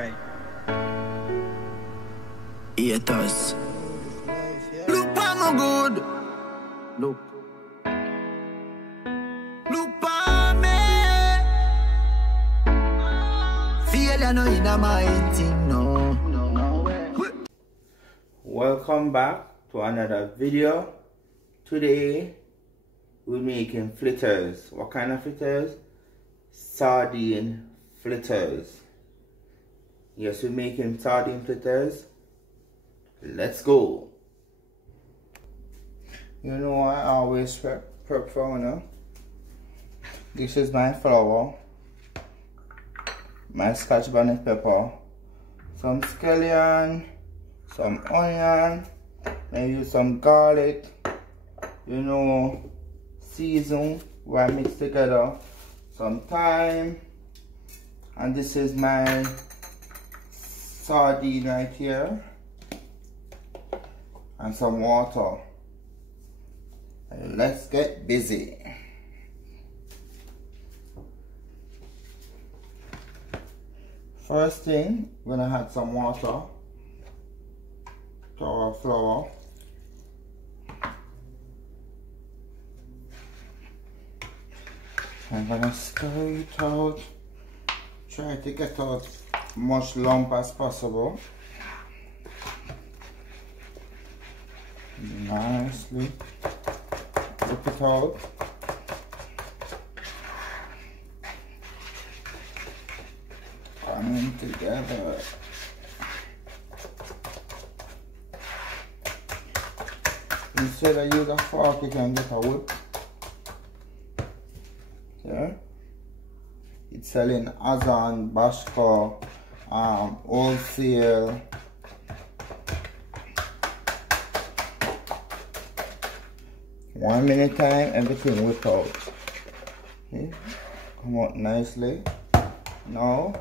Right. Haters. Look on good. Look. Look on me. Feel I know in my thing, no. Welcome back to another video. Today we're making fritters. What kind of fritters? Sardine fritters. Yes, we're making sardine fritters. Let's go. You know I always prep for now. This is my flour, my scotch bonnet pepper, some scallion, some onion, maybe some garlic, you know, season where I mix together, some thyme, and this is my sardine right here, and some water. Let's get busy. First thing, we're gonna add some water to our flour. I'm gonna stir it out. Try to get out much lump as possible. Nicely whip it out. Coming together. Instead of use a fork, you can get a whip. Yeah. It's selling Azan, Bashko, wholesale. One minute time, everything whip out. Okay. Come out nicely. Now,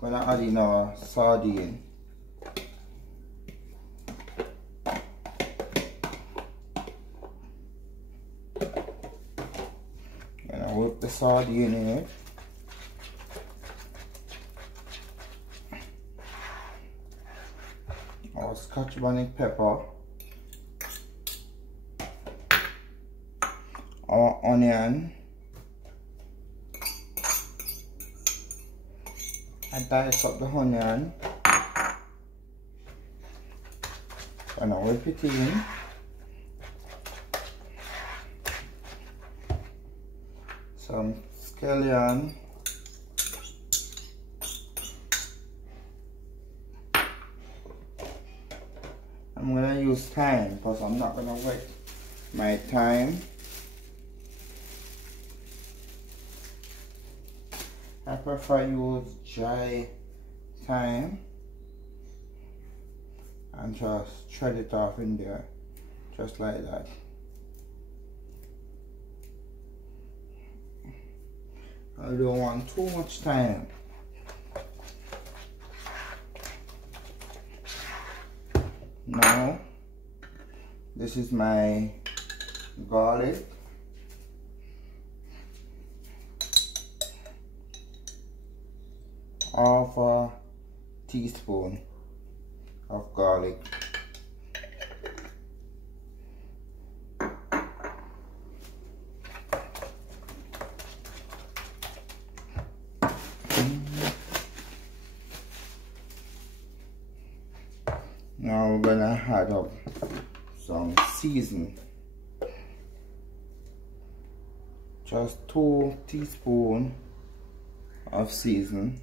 gonna add in our sardine. Gonna whip the sardine in it. Our scotch bonnet pepper. Our onion. I dice up the onion and I whip it in. Some scallion. I'm gonna use thyme because I'm not gonna wet my thyme. I prefer use dry thyme and just shred it off in there, just like that. I don't want too much thyme. Now, this is my garlic. Half a teaspoon of garlic. Now we're gonna add up some seasoning. Just 2 teaspoons of seasoning.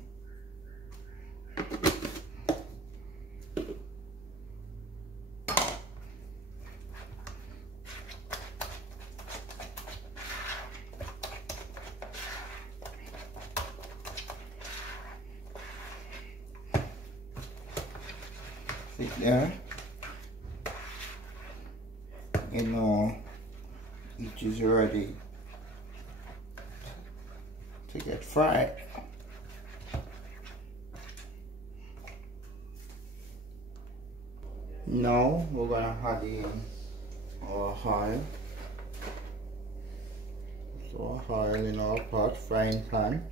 See there? You know, it is ready to get fried. Now we're gonna add in our oil. So oil in our pot, frying pan.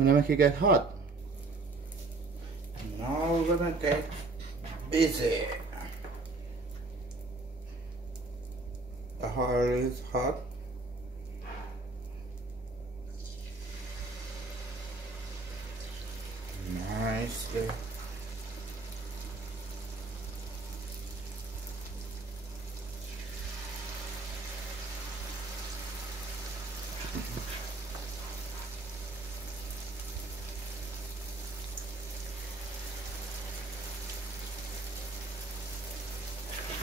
gonna make it get hot. Now we're gonna get busy. The oil is hot. Nicely.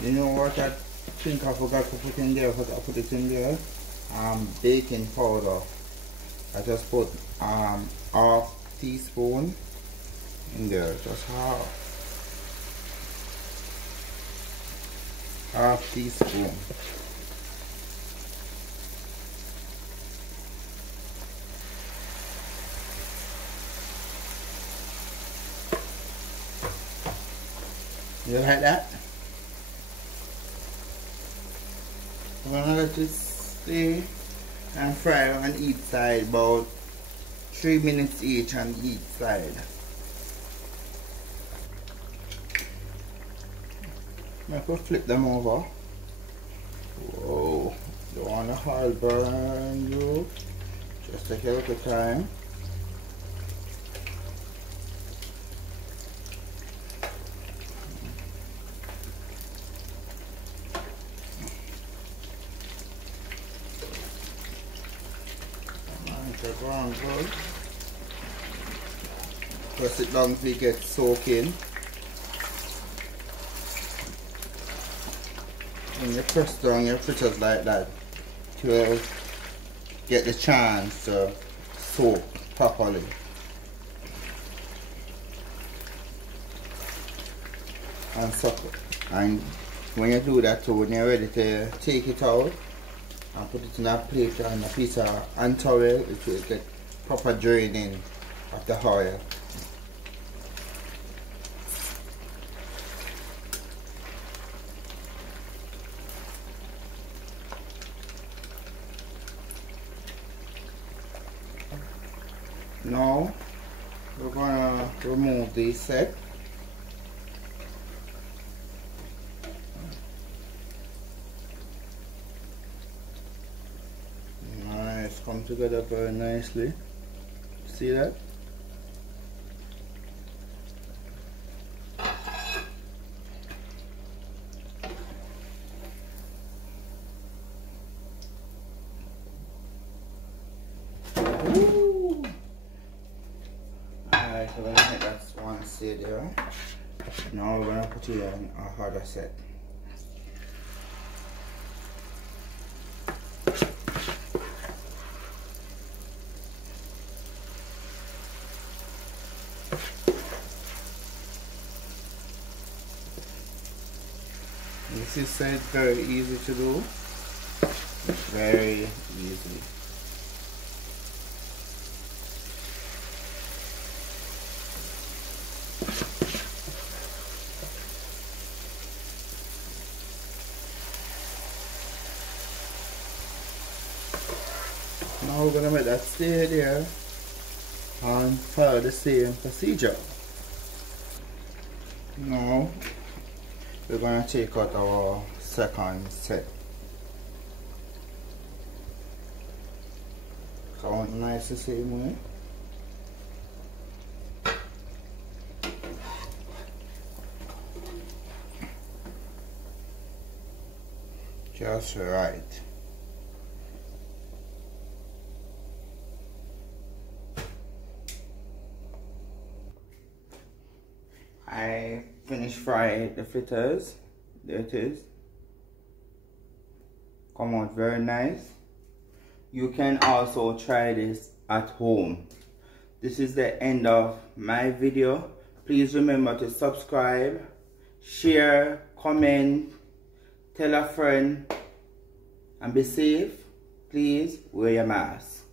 You know what I think I forgot to put in there, but I put it in there? Baking powder. I just put half teaspoon in there, just half teaspoon. You like that? We're gonna let it stay and fry on each side about 3 minutes each on each side. I could flip them over. Whoa, don't want to oil burn you. Just take a little time. Brown good. Press it down till it gets soaking. When you press down your fritters like that, it will get the chance to soak properly. And suck it. And when you do that too, when you're ready to take it out, and put it in a plate and a piece of hand towel, it will get proper draining of the oil. Now we're gonna remove this set. Come together very nicely. See that? Woo! Alright, so we're gonna make that one stay there. Now we're gonna put it in a harder set. This is said very easy to do. Very easy. Now we're gonna make that stay there and follow the same procedure. Now we're going to take out our second set. Count nice the same way. Just right. I finished frying the fritters. There it is. Come out very nice. You can also try this at home. This is the end of my video. Please remember to subscribe, share, comment, tell a friend, and be safe. Please wear your mask.